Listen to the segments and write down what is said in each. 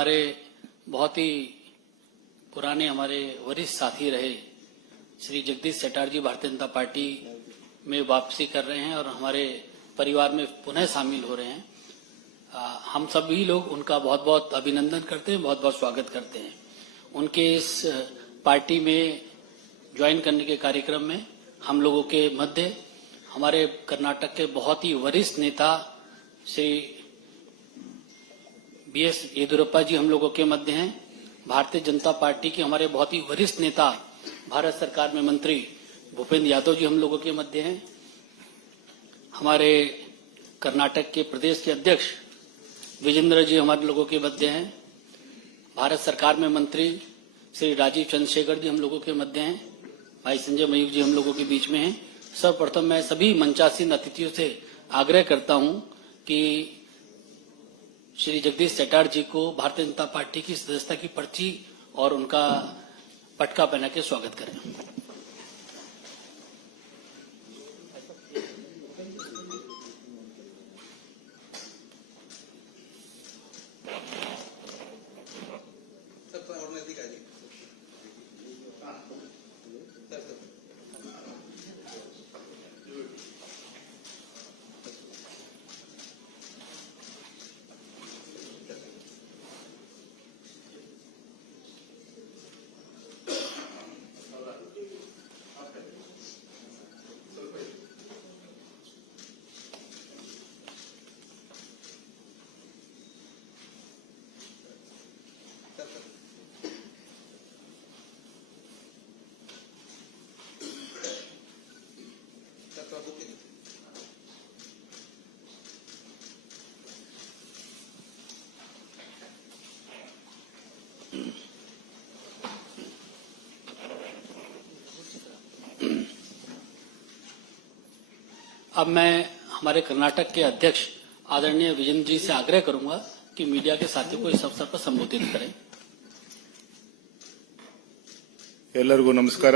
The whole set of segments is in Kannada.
हमारे बहुत ही पुराने हमारे वरिष्ठ साथी रहे श्री जगदीश शेट्टार जी भारतीय जनता पार्टी में वापसी कर रहे हैं और हमारे परिवार में पुनः शामिल हो रहे हैं। हम सभी लोग उनका बहुत बहुत अभिनंदन करते हैं, बहुत बहुत स्वागत करते हैं। उनके इस पार्टी में ज्वाइन करने के कार्यक्रम में हम लोगों के मध्य हमारे कर्नाटक के बहुत ही वरिष्ठ नेता श्री BS येदियुरप्पा जी हम लोगों के मध्य हैं। भारतीय जनता पार्टी के हमारे बहुत ही वरिष्ठ नेता भारत सरकार में मंत्री भूपेंद्र यादव जी हम लोगों के मध्य हैं। हमारे कर्नाटक के प्रदेश के अध्यक्ष विजेंद्र जी हमारे लोगों के मध्य हैं। भारत सरकार में मंत्री श्री राजीव चंद्रशेखर जी हम लोगों के मध्य हैं। भाई संजय मयूख जी हम लोगों के बीच में हैं। सर्वप्रथम मैं सभी मंचासीन अतिथियों से आग्रह करता हूं कि श्री जगदीश शेट्टार जी को भारतीय जनता पार्टी की सदस्यता की पर्ची और उनका पटका पहना के स्वागत करें। अब मैं हमारे कर्नाटक के अध्यक्ष आदरणीय विजेंद्र जी से आग्रह करूंगा कि मीडिया के साथियों को इस अवसर पर संबोधित करें। ಎಲ್ಲರಿಗೂ ನಮಸ್ಕಾರ।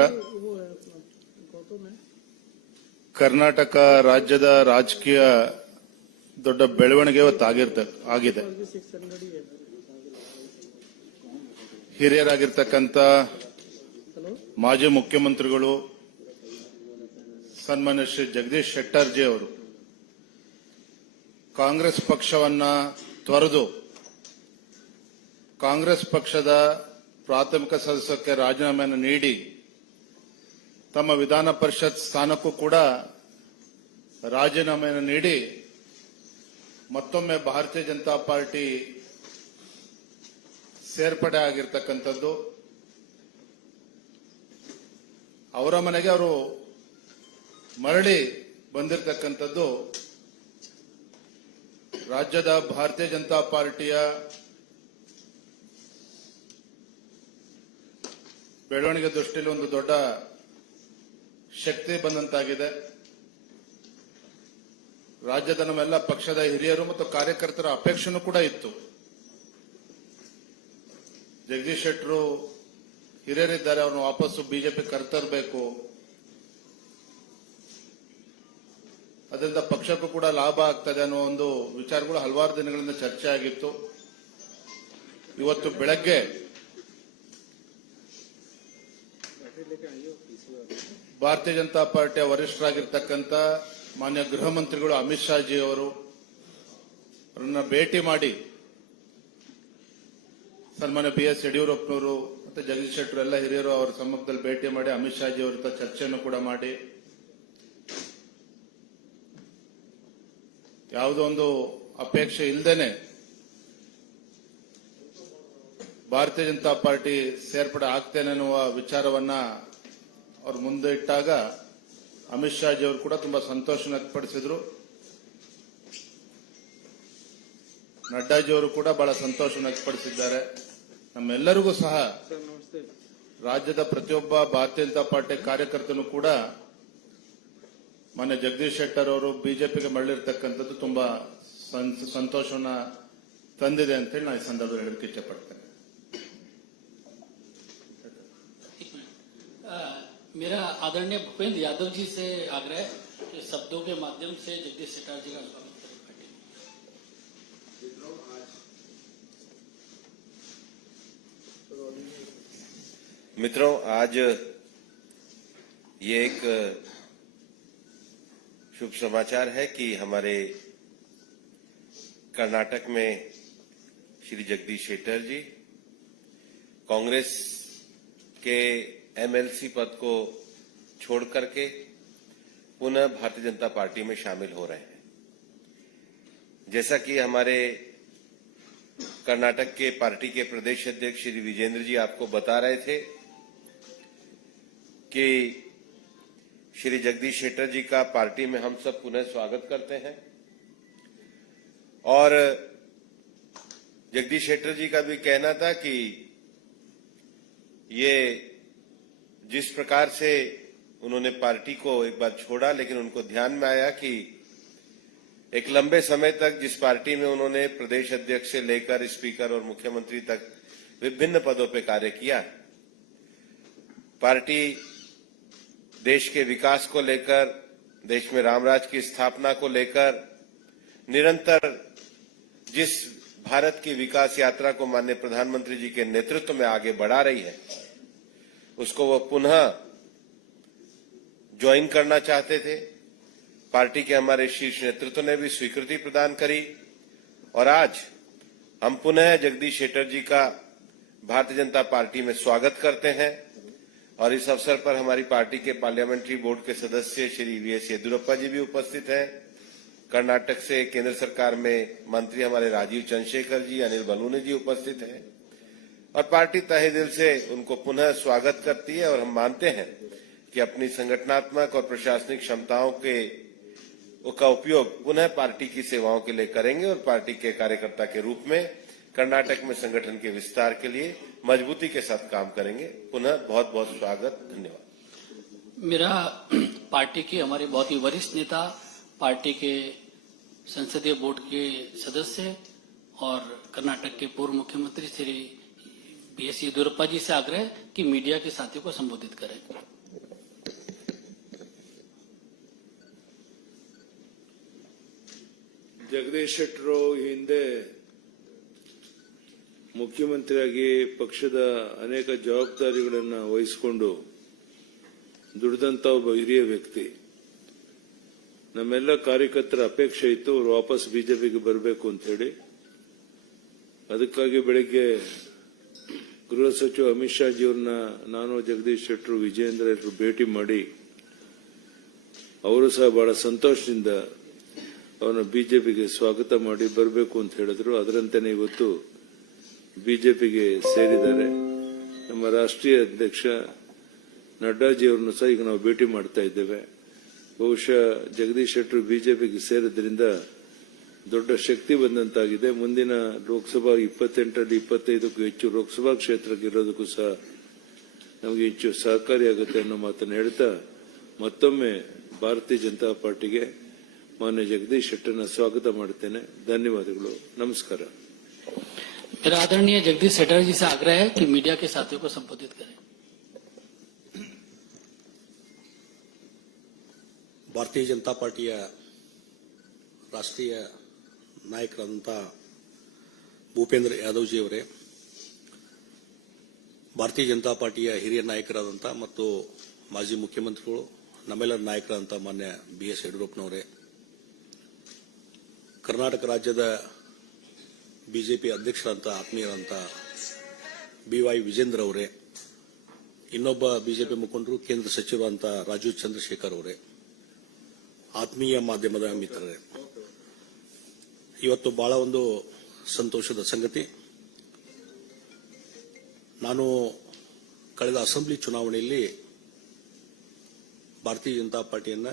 ಕರ್ನಾಟಕ ರಾಜ್ಯದ ರಾಜಕೀಯ ದೊಡ್ಡ ಬೆಳವಣಿಗೆ ಆಗಿದೆ। ಹಿರಿಯರಾಗಿರ್ತಕ್ಕಂಥ ಮಾಜಿ ಮುಖ್ಯಮಂತ್ರಿಗಳು ಸನ್ಮಾನ್ಯ ಶ್ರೀ ಜಗದೀಶ್ ಶೆಟ್ಟರ್ ಜಿ ಅವರು ಕಾಂಗ್ರೆಸ್ ಪಕ್ಷವನ್ನ ತೊರೆದು ಕಾಂಗ್ರೆಸ್ ಪಕ್ಷದ ಪ್ರಾಥಮಿಕ ಸದಸ್ಯಕ್ಕೆ ರಾಜೀನಾಮೆಯನ್ನು ನೀಡಿ ತಮ್ಮ ವಿಧಾನ ಪರಿಷತ್ ಸ್ಥಾನಕ್ಕೂ ಕೂಡ ರಾಜೀನಾಮೆಯನ್ನು ನೀಡಿ ಮತ್ತೊಮ್ಮೆ ಭಾರತೀಯ ಜನತಾ ಪಾರ್ಟಿ ಸೇರ್ಪಡೆ ಆಗಿರ್ತಕ್ಕಂಥದ್ದು। ಅವರ ಮನೆಗೆ ಅವರು ಮರಳಿ ಬಂದಿರತಕ್ಕಂಥದ್ದು ರಾಜ್ಯದ ಭಾರತೀಯ ಜನತಾ ಪಾರ್ಟಿಯ ಬೆಳವಣಿಗೆ ದೃಷ್ಟಿಯಲ್ಲಿ ಒಂದು ದೊಡ್ಡ ಶಕ್ತಿ ಬಂದಂತಾಗಿದೆ। ರಾಜ್ಯದ ನಮ್ಮೆಲ್ಲ ಪಕ್ಷದ ಹಿರಿಯರು ಮತ್ತು ಕಾರ್ಯಕರ್ತರ ಅಪೇಕ್ಷೆನೂ ಕೂಡ ಇತ್ತು। ಜಗದೀಶ್ ಶೆಟ್ಟರು ಹಿರಿಯರಿದ್ದಾರೆ, ಅವರನ್ನು ವಾಪಸ್ಸು ಬಿಜೆಪಿ ಕರೆತರಬೇಕು, ಅದರಿಂದ ಪಕ್ಷಕ್ಕೂ ಕೂಡ ಲಾಭ ಆಗ್ತದೆ ಅನ್ನೋ ಒಂದು ವಿಚಾರಗಳು ಹಲವಾರು ದಿನಗಳಿಂದ ಚರ್ಚೆ ಆಗಿತ್ತು। ಇವತ್ತು ಬೆಳಗ್ಗೆ ಭಾರತೀಯ ಜನತಾ ಪಾರ್ಟಿಯ ವರಿಷ್ಠರಾಗಿರ್ತಕ್ಕಂಥ ಮಾನ್ಯ ಗೃಹ ಮಂತ್ರಿಗಳು ಅಮಿತ್ ಶಾ ಜಿ ಅವರನ್ನ ಭೇಟಿ ಮಾಡಿ ಸನ್ಮಾನ್ಯ BS ಯಡಿಯೂರಪ್ಪನವರು ಮತ್ತೆ ಜಗದೀಶ್ ಶೆಟ್ಟರು ಎಲ್ಲ ಹಿರಿಯರು ಅವರ ಸಮ್ಮುಖದಲ್ಲಿ ಭೇಟಿ ಮಾಡಿ ಅಮಿತ್ ಶಾ ಜಿ ಅವರ ಜೊತೆ ಚರ್ಚೆಯನ್ನು ಕೂಡ ಮಾಡಿ ಯಾವುದೋ ಒಂದು ಅಪೇಕ್ಷೆ ಇಲ್ಲದೇನೆ ಭಾರತೀಯ ಜನತಾ ಪಾರ್ಟಿ ಸೇರ್ಪಡೆ ಆಗ್ತೇನೆ ಅನ್ನುವ ವಿಚಾರವನ್ನ ಅವರು ಮುಂದೆ ಇಟ್ಟಾಗ ಅಮಿತ್ ಶಾ ಜಿ ಅವರು ಕೂಡ ತುಂಬಾ ಸಂತೋಷ ವ್ಯಕ್ತಪಡಿಸಿದ್ರು। ನಡ್ಡಾಜಿ ಅವರು ಕೂಡ ಬಹಳ ಸಂತೋಷ ವ್ಯಕ್ತಪಡಿಸಿದ್ದಾರೆ। ನಮ್ಮೆಲ್ಲರಿಗೂ ಸಹ ರಾಜ್ಯದ ಪ್ರತಿಯೊಬ್ಬ ಭಾರತೀಯ ಜನತಾ ಪಾರ್ಟಿ ಕಾರ್ಯಕರ್ತನು ಕೂಡ ಮಾನ್ಯ ಜಗದೀಶ್ ಶೆಟ್ಟರ್ ಅವರು ಬಿಜೆಪಿಗೆ ಮರಳಿರ್ತಕ್ಕಂಥದ್ದು ತುಂಬಾ ಸಂತೋಷವನ್ನ ತಂದಿದೆ ಅಂತ ಹೇಳಿ ನಾನು ಈ ಸಂದರ್ಭದಲ್ಲಿ ಹೇಳಕ್ಕೆ ಇಚ್ಛೆಪಡ್ತೇನೆ। मेरा आदरणीय भूपेंद्र यादव जी से आग्रह कि शब्दों के माध्यम से जगदीश शेट्टार जी का स्वागत करें। मित्रों, आज ये एक शुभ समाचार है कि हमारे कर्नाटक में श्री जगदीश शेट्टर जी कांग्रेस के एमएलसी पद को छोड़ करके पुनः भारतीय जनता पार्टी में शामिल हो रहे हैं। जैसा कि हमारे कर्नाटक के पार्टी के प्रदेश अध्यक्ष श्री विजेंद्र जी आपको बता रहे थे कि श्री जगदीश शेट्टर जी का पार्टी में हम सब पुनः स्वागत करते हैं और जगदीश शेट्टर जी का भी कहना था कि ये जिस प्रकार से उन्होंने पार्टी को एक बार छोड़ा, लेकिन उनको ध्यान में आया कि एक लंबे समय तक जिस पार्टी में उन्होंने प्रदेश अध्यक्ष से लेकर स्पीकर और मुख्यमंत्री तक विभिन्न पदों पर कार्य किया, पार्टी देश के विकास को लेकर, देश में रामराज की स्थापना को लेकर निरंतर जिस भारत की विकास यात्रा को माननीय प्रधानमंत्री जी के नेतृत्व में आगे बढ़ा रही है, उसको वो पुनः ज्वाइन करना चाहते थे। पार्टी के हमारे शीर्ष नेतृत्व ने भी स्वीकृति प्रदान करी और आज हम पुनः जगदीश शेट्टर जी का भारतीय जनता पार्टी में स्वागत करते हैं। और इस अवसर पर हमारी पार्टी के पार्लियामेंट्री बोर्ड के सदस्य श्री वीएस येदियुरप्पा जी भी उपस्थित हैं। कर्नाटक से केंद्र सरकार में मंत्री हमारे राजीव चंद्रशेखर जी, अनिल बलूनी जी उपस्थित हैं और पार्टी तहे दिल से उनको पुनः स्वागत करती है। और हम मानते हैं कि अपनी संगठनात्मक और प्रशासनिक क्षमताओं का उपयोग पुनः पार्टी की सेवाओं के लिए करेंगे और पार्टी के कार्यकर्ता के रूप में कर्नाटक में संगठन के विस्तार के लिए मजबूती के साथ काम करेंगे। पुनः बहुत बहुत स्वागत, धन्यवाद। मेरा पार्टी के हमारे बहुत ही वरिष्ठ नेता, पार्टी के संसदीय बोर्ड के सदस्य और कर्नाटक के पूर्व मुख्यमंत्री श्री बीएस येदियुरप्पा जी से आग्रह है कि मीडिया के साथियों को संबोधित करें। ಜಗದೀಶ್ ಶೆಟ್ಟರು ಹಿಂದೆ ಮುಖ್ಯಮಂತ್ರಿಯಾಗಿ ಪಕ್ಷದ ಅನೇಕ ಜವಾಬ್ದಾರಿಗಳನ್ನು ವಹಿಸಿಕೊಂಡು ದುಡಿದಂತ ಒಬ್ಬ ಹಿರಿಯ ವ್ಯಕ್ತಿ. ನಮ್ಮೆಲ್ಲ ಕಾರ್ಯಕರ್ತರ ಅಪೇಕ್ಷೆ ಇತ್ತು ಅವರು ವಾಪಸ್ ಬಿಜೆಪಿಗೆ ಬರಬೇಕು ಅಂತ ಹೇಳಿ. ಅದಕ್ಕಾಗಿ ಬೆಳಿಗ್ಗೆ ಗೃಹ ಸಚಿವ ಅಮಿತ್ ಶಾ ಜಿಯವ್ರನ್ನ ನಾನು ಜಗದೀಶ್ ಶೆಟ್ಟರು ವಿಜೇಂದ್ರ ಭೇಟಿ ಮಾಡಿ ಅವರು ಸಹ ಬಹಳ ಸಂತೋಷದಿಂದ ಅವರನ್ನು ಬಿಜೆಪಿಗೆ ಸ್ವಾಗತ ಮಾಡಿ ಬರಬೇಕು ಅಂತ ಹೇಳಿದ್ರು. ಅದರಂತೆಯೇ ಇವತ್ತು ಬಿಜೆಪಿಗೆ ಸೇರಿದ್ದಾರೆ. ನಮ್ಮ ರಾಷ್ಟ್ರೀಯ ಅಧ್ಯಕ್ಷ ನಡ್ಡಾಜಿಯವರನ್ನು ಸಹ ಈಗ ನಾವು ಭೇಟಿ ಮಾಡ್ತಾ ಇದ್ದೇವೆ. ಬಹುಶಃ ಜಗದೀಶ್ ಶೆಟ್ಟರು ಬಿಜೆಪಿಗೆ ಸೇರಿದ್ರಿಂದ ದೊಡ್ಡ ಶಕ್ತಿ ಬಂದಂತಾಗಿದೆ. ಮುಂದಿನ ಲೋಕಸಭಾ 28ರಲ್ಲಿ 25ಕ್ಕೂ ಹೆಚ್ಚು ಲೋಕಸಭಾ ಕ್ಷೇತ್ರಕ್ಕೆ ಇರೋದಕ್ಕೂ ಸಹ ನಮಗೆ ಹೆಚ್ಚು ಸಹಕಾರಿಯಾಗುತ್ತೆ ಅನ್ನೋ ಮಾತನ್ನು ಹೇಳ್ತಾ ಮತ್ತೊಮ್ಮೆ ಭಾರತೀಯ ಜನತಾ ಪಾರ್ಟಿಗೆ मान्य जगदीश शेट्टर स्वागत ಮಾಡ್ತೇನೆ. धन्यवादಗಳು, नमस्कार। मेरा आदरणीय जगदीश शेट्टर जी से आग्रह है कि मीडिया के साथियों को संबोधित करें। ಭಾರತೀಯ ಜನತಾ ಪಾರ್ಟಿಯ ರಾಷ್ಟ್ರೀಯ ನಾಯಕರಾದಂಥ ಭೂಪೇಂದ್ರ ಯಾದವ್ ಜಿ ಅವರೇ, ಭಾರತೀಯ ಜನತಾ ಪಾರ್ಟಿಯ ಹಿರಿಯ ನಾಯಕರಾದಂಥ ಮತ್ತು ಮಾಜಿ ಮುಖ್ಯಮಂತ್ರಿಗಳು, ನಮ್ಮೆಲ್ಲರ ನಾಯಕರಾದಂಥ ಮಾನ್ಯ ಬಿಎಸ್ ಯಡಿಯೂರಪ್ಪನವರೇ, ಕರ್ನಾಟಕ ರಾಜ್ಯದ ಬಿಜೆಪಿ ಅಧ್ಯಕ್ಷರಾದಂಥ ಆತ್ಮೀಯರಾದಂಥ ಬಿವೈ ವಿಜೇಂದ್ರ ಅವರೇ, ಇನ್ನೊಬ್ಬ ಬಿಜೆಪಿ ಮುಖಂಡರು ಕೇಂದ್ರ ಸಚಿವರಾದಂಥ ರಾಜೀವ್ ಚಂದ್ರಶೇಖರ್ ಅವರೇ, ಆತ್ಮೀಯ ಮಾಧ್ಯಮದ ಮಿತ್ರರೇ, ಇವತ್ತು ಬಹಳ ಒಂದು ಸಂತೋಷದ ಸಂಗತಿ. ನಾನು ಕಳೆದ ಅಸೆಂಬ್ಲಿ ಚುನಾವಣೆಯಲ್ಲಿ ಭಾರತೀಯ ಜನತಾ ಪಾರ್ಟಿಯನ್ನ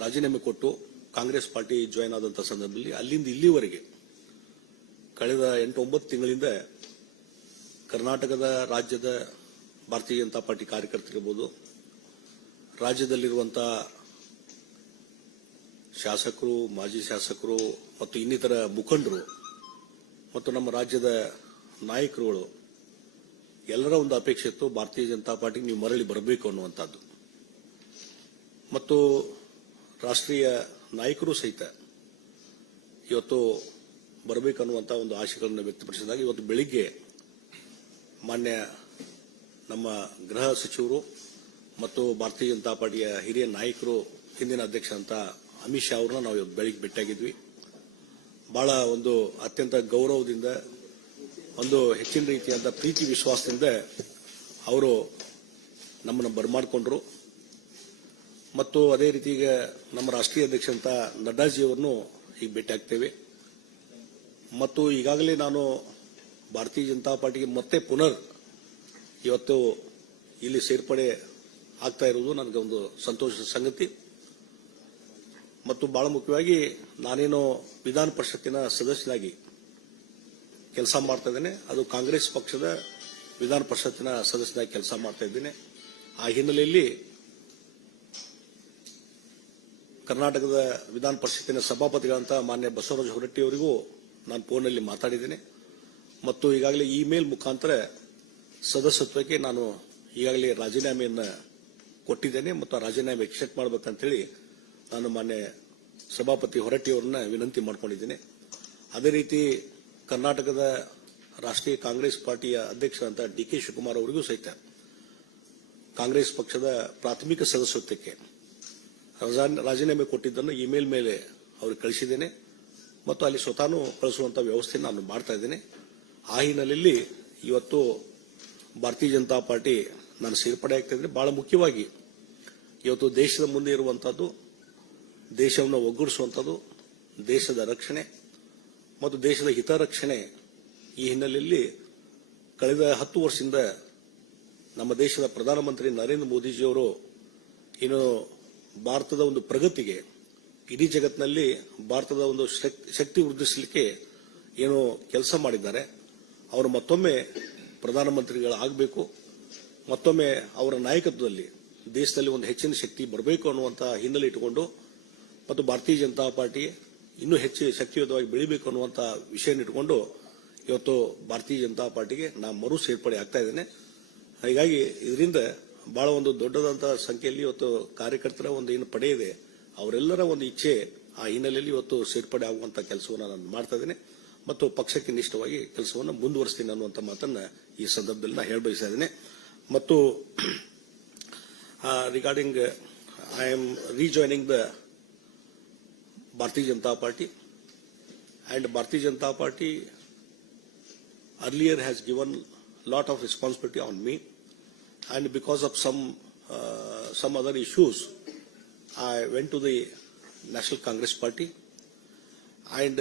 ರಾಜೀನಾಮೆ ಕೊಟ್ಟು ಕಾಂಗ್ರೆಸ್ ಪಾರ್ಟಿ ಜಾಯಿನ್ ಆದಂತಹ ಸಂದರ್ಭದಲ್ಲಿ ಅಲ್ಲಿಂದ ಇಲ್ಲಿವರೆಗೆ ಕಳೆದ 8-9 ತಿಂಗಳಿಂದ ಕರ್ನಾಟಕದ ರಾಜ್ಯದ ಭಾರತೀಯ ಜನತಾ ಪಾರ್ಟಿ ಕಾರ್ಯಕರ್ತರಿರಬಹುದು, ರಾಜ್ಯದಲ್ಲಿರುವಂತಹ ಶಾಸಕರು, ಮಾಜಿ ಶಾಸಕರು ಮತ್ತು ಇನ್ನಿತರ ಮುಖಂಡರು ಮತ್ತು ನಮ್ಮ ರಾಜ್ಯದ ನಾಯಕರುಗಳು ಎಲ್ಲರ ಒಂದು ಅಪೇಕ್ಷೆ ಇತ್ತು, ಭಾರತೀಯ ಜನತಾ ಪಾರ್ಟಿಗೆ ನೀವು ಮರಳಿ ಬರಬೇಕು ಅನ್ನುವಂಥದ್ದು. ಮತ್ತು ರಾಷ್ಟ್ರೀಯ ನಾಯಕರು ಸಹಿತ ಇವತ್ತು ಬರಬೇಕನ್ನುವಂತಹ ಒಂದು ಆಶೆಗಳನ್ನು ವ್ಯಕ್ತಪಡಿಸಿದಾಗ ಇವತ್ತು ಬೆಳಿಗ್ಗೆ ಮಾನ್ಯ ನಮ್ಮ ಗೃಹ ಸಚಿವರು ಮತ್ತು ಭಾರತೀಯ ಜನತಾ ಪಾರ್ಟಿಯ ಹಿರಿಯ ನಾಯಕರು, ಹಿಂದಿನ ಅಧ್ಯಕ್ಷ ಅಂತ ಅಮಿತ್ ಶಾ ಅವರನ್ನ ನಾವು ಇವತ್ತು ಬೆಳಿಗ್ಗೆ ಭೇಟಿಯಾಗಿದ್ವಿ. ಬಹಳ ಒಂದು ಅತ್ಯಂತ ಗೌರವದಿಂದ, ಒಂದು ಹೆಚ್ಚಿನ ರೀತಿಯಾದ ಪ್ರೀತಿ ವಿಶ್ವಾಸದಿಂದ ಅವರು ನಮ್ಮನ್ನು ಬರಮಾಡಿಕೊಂಡ್ರು. ಮತ್ತು ಅದೇ ರೀತಿ ಈಗ ನಮ್ಮ ರಾಷ್ಟ್ರೀಯ ಅಧ್ಯಕ್ಷ ಅಂತ ನಡ್ಡಾಜಿಯವರನ್ನು ಈಗ ಭೇಟಿಯಾಗ್ತೇವೆ. ಮತ್ತು ಈಗಾಗಲೇ ನಾನು ಭಾರತೀಯ ಜನತಾ ಪಾರ್ಟಿಗೆ ಮತ್ತೆ ಪುನರ್ ಇವತ್ತು ಇಲ್ಲಿ ಸೇರ್ಪಡೆ ಆಗ್ತಾ ಇರುವುದು ನನಗೆ ಒಂದು ಸಂತೋಷದ ಸಂಗತಿ. ಮತ್ತು ಬಹಳ ಮುಖ್ಯವಾಗಿ ನಾನೇನು ವಿಧಾನ ಪರಿಷತ್ತಿನ ಸದಸ್ಯನಾಗಿ ಕೆಲಸ ಮಾಡ್ತಾ ಇದ್ದೇನೆ, ಅದು ಕಾಂಗ್ರೆಸ್ ಪಕ್ಷದ ವಿಧಾನ ಪರಿಷತ್ತಿನ ಸದಸ್ಯನಾಗಿ ಕೆಲಸ ಮಾಡ್ತಾ ಇದ್ದೇನೆ. ಆ ಹಿನ್ನೆಲೆಯಲ್ಲಿ ಕರ್ನಾಟಕದ ವಿಧಾನ ಪರಿಷತ್ತಿನ ಸಭಾಪತಿಗಳಂತ ಮಾನ್ಯ ಬಸವರಾಜ ಹೊರಟ್ಟಿ ಅವರಿಗೂ ನಾನು ಫೋನ್ನಲ್ಲಿ ಮಾತಾಡಿದ್ದೇನೆ. ಮತ್ತು ಈಗಾಗಲೇ ಇಮೇಲ್ ಮುಖಾಂತರ ಸದಸ್ಯತ್ವಕ್ಕೆ ನಾನು ಈಗಾಗಲೇ ರಾಜೀನಾಮೆಯನ್ನು ಕೊಟ್ಟಿದ್ದೇನೆ ಮತ್ತು ಆ ರಾಜೀನಾಮೆ ಎಕ್ಸೆಪ್ಟ್ ಮಾಡಬೇಕಂತೇಳಿ ನಾನು ಮಾನ್ಯ ಸಭಾಪತಿ ಹೊರಟ್ಟಿ ಅವರನ್ನ ವಿನಂತಿ ಮಾಡಿಕೊಂಡಿದ್ದೇನೆ. ಅದೇ ರೀತಿ ಕರ್ನಾಟಕದ ರಾಷ್ಟ್ರೀಯ ಕಾಂಗ್ರೆಸ್ ಪಾರ್ಟಿಯ ಅಧ್ಯಕ್ಷರಂತ ಡಿ.ಕೆ. ಶಿವಕುಮಾರ್ ಅವರಿಗೂ ಸಹಿತ ಕಾಂಗ್ರೆಸ್ ಪಕ್ಷದ ಪ್ರಾಥಮಿಕ ಸದಸ್ಯತ್ವಕ್ಕೆ ರಾಜೀನಾಮೆ ಕೊಟ್ಟಿದ್ದನ್ನು ಇಮೇಲ್ ಮೇಲೆ ಅವ್ರಿಗೆ ಕಳಿಸಿದ್ದೇನೆ ಮತ್ತು ಅಲ್ಲಿ ಸ್ವತಃ ಕಳಿಸುವಂತ ವ್ಯವಸ್ಥೆ ನಾನು ಮಾಡ್ತಾ ಇದ್ದೇನೆ. ಆ ಹಿನ್ನೆಲೆಯಲ್ಲಿ ಇವತ್ತು ಭಾರತೀಯ ಜನತಾ ಪಾರ್ಟಿ ನಾನು ಸೇರ್ಪಡೆ ಆಗ್ತಾ ಇದ್ದೇನೆ. ಬಹಳ ಮುಖ್ಯವಾಗಿ ಇವತ್ತು ದೇಶದ ಮುಂದೆ ಇರುವಂತಹದ್ದು, ದೇಶವನ್ನು ಒಗ್ಗೂಡಿಸುವಂಥದ್ದು, ದೇಶದ ರಕ್ಷಣೆ ಮತ್ತು ದೇಶದ ಹಿತರಕ್ಷಣೆ. ಈ ಹಿನ್ನೆಲೆಯಲ್ಲಿ ಕಳೆದ 10 ವರ್ಷದಿಂದ ನಮ್ಮ ದೇಶದ ಪ್ರಧಾನಮಂತ್ರಿ ನರೇಂದ್ರ ಮೋದಿಜಿಯವರು ಏನು ಭಾರತದ ಒಂದು ಪ್ರಗತಿಗೆ, ಇಡೀ ಜಗತ್ತಿನಲ್ಲಿ ಭಾರತದ ಒಂದು ಶಕ್ತಿ ವೃದ್ಧಿಸಲಿಕ್ಕೆ ಏನು ಕೆಲಸ ಮಾಡಿದ್ದಾರೆ, ಅವರು ಮತ್ತೊಮ್ಮೆ ಪ್ರಧಾನಮಂತ್ರಿಗಳಾಗಬೇಕು, ಮತ್ತೊಮ್ಮೆ ಅವರ ನಾಯಕತ್ವದಲ್ಲಿ ದೇಶದಲ್ಲಿ ಒಂದು ಹೆಚ್ಚಿನ ಶಕ್ತಿ ಬರಬೇಕು ಅನ್ನುವಂತಹ ಹಿನ್ನೆಲೆ ಇಟ್ಟುಕೊಂಡು ಮತ್ತು ಭಾರತೀಯ ಜನತಾ ಪಾರ್ಟಿ ಇನ್ನೂ ಹೆಚ್ಚು ಶಕ್ತಿಯುತವಾಗಿ ಬೆಳಿಬೇಕು ಅನ್ನುವಂಥ ವಿಷಯ ಇಟ್ಟುಕೊಂಡು ಇವತ್ತು ಭಾರತೀಯ ಜನತಾ ಪಾರ್ಟಿಗೆ ನಾನು ಮರು ಸೇರ್ಪಡೆ ಆಗ್ತಾ ಇದ್ದೇನೆ. ಹೀಗಾಗಿ ಇದರಿಂದ ಬಹಳ ಒಂದು ದೊಡ್ಡದಂತಹ ಸಂಖ್ಯೆಯಲ್ಲಿ ಇವತ್ತು ಕಾರ್ಯಕರ್ತರ ಒಂದು ಏನು ಪಡೆ ಇದೆ, ಅವರೆಲ್ಲರ ಒಂದು ಇಚ್ಛೆ, ಆ ಹಿನ್ನೆಲೆಯಲ್ಲಿ ಇವತ್ತು ಸೇರ್ಪಡೆ ಆಗುವಂತ ಕೆಲಸವನ್ನು ನಾನು ಮಾಡ್ತಾ ಇದ್ದೇನೆ ಮತ್ತು ಪಕ್ಷಕ್ಕೆ ನಿಷ್ಠವಾಗಿ ಕೆಲಸವನ್ನು ಮುಂದುವರಿಸ್ತೀನಿ ಅನ್ನುವಂಥ ಮಾತನ್ನ ಈ ಸಂದರ್ಭದಲ್ಲಿ ನಾನು ಹೇಳಬಯಸ್ತಾ ಇದ್ದೇನೆ. ಮತ್ತು regarding I am ರೀಜಾಯ್ನಿಂಗ್ the Bharatiya Janata Party, and Bharatiya Janata Party earlier has given lot of responsibility on me, and because of some other issues, I went to the National Congress Party. And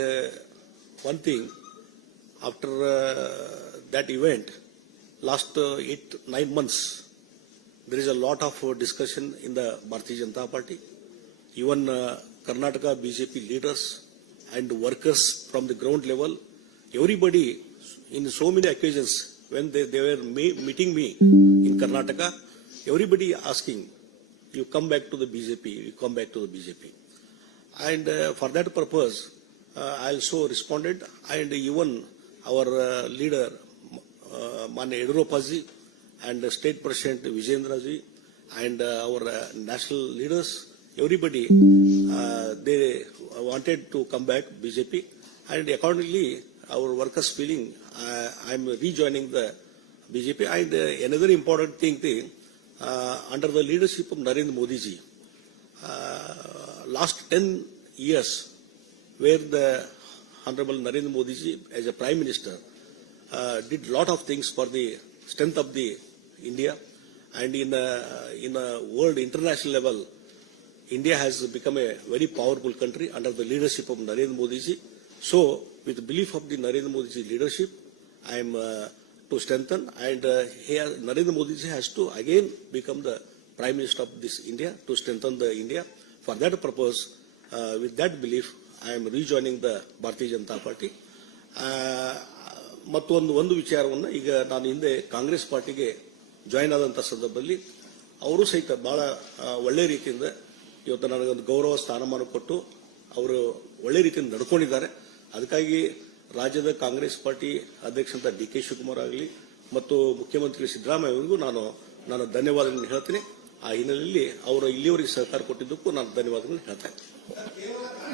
one thing, after that event, last 8-9 months, there is a lot of discussion in the Bharatiya Janata Party. Even Karnataka BJP leaders and workers from the ground level, everybody in so many occasions when they were meeting me in Karnataka, everybody asking, you come back to the BJP, you come back to the BJP. And for that purpose, I also responded, and even our leader, Manya Yediyurappa-ji, and State President Vijayendra-ji, and our national leaders, everybody, they wanted to come back BJP, and accordingly our workers feeling I am rejoining the BJP. And another important thing, under the leadership of Narendra Modi ji, last 10 years, where the Honorable Narendra Modi ji as a Prime Minister did lot of things for the strength of the India, and in a world international level, India has become a very powerful country under the leadership of Narendra Modi ji. So, with the belief of the Narendra Modi ji leadership, I am to strengthen, and Narendra Modi ji has to again become the Prime Minister of this India, to strengthen the India. For that purpose, with that belief, I am rejoining the Bharatiya Janata Party. ಮತ್ತು ಒಂದು ವಿಚಾರವನ್ನು, ಈಗ ನಾನು ಹಿಂದೆ ಕಾಂಗ್ರೆಸ್ ಪಾರ್ಟಿಗೆ ಜಾಯಿನ್ ಆದಂಥ ಸಂದರ್ಭದಲ್ಲಿ ಅವರು ಸಹಿತ ಬಹಳ ಒಳ್ಳೆ ರೀತಿಯಿಂದ ಇವತ್ತು ನನಗೊಂದು ಗೌರವ ಸ್ಥಾನಮಾನ ಕೊಟ್ಟು ಅವರು ಒಳ್ಳೆ ರೀತಿಯಿಂದ ನಡ್ಕೊಂಡಿದ್ದಾರೆ. ಅದಕ್ಕಾಗಿ ರಾಜ್ಯದ ಕಾಂಗ್ರೆಸ್ ಪಾರ್ಟಿ ಅಧ್ಯಕ್ಷ ಡಿ.ಕೆ. ಶಿವಕುಮಾರ್ ಆಗಲಿ ಮತ್ತು ಮುಖ್ಯಮಂತ್ರಿ ಸಿದ್ದರಾಮಯ್ಯ ಅವರಿಗೂ ನಾನು ಧನ್ಯವಾದಗಳನ್ನು ಹೇಳ್ತೀನಿ. ಆ ಹಿನ್ನೆಲೆಯಲ್ಲಿ ಅವರು ಇಲ್ಲಿವರೆಗೆ ಸಹಕಾರ ಕೊಟ್ಟಿದ್ದಕ್ಕೂ ನಾನು ಧನ್ಯವಾದಗಳನ್ನು ಹೇಳ್ತಾ ಇದ್ದೀನಿ.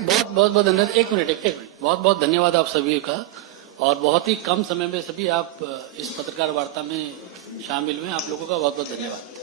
बहुत बहुत धन्यवाद. एक मिनट बहुत बहुत धन्यवाद आप सभी का. और बहुत ही कम समय में सभी आप इस पत्रकार वार्ता में शामिल हुए। आप लोगों का बहुत बहुत धन्यवाद।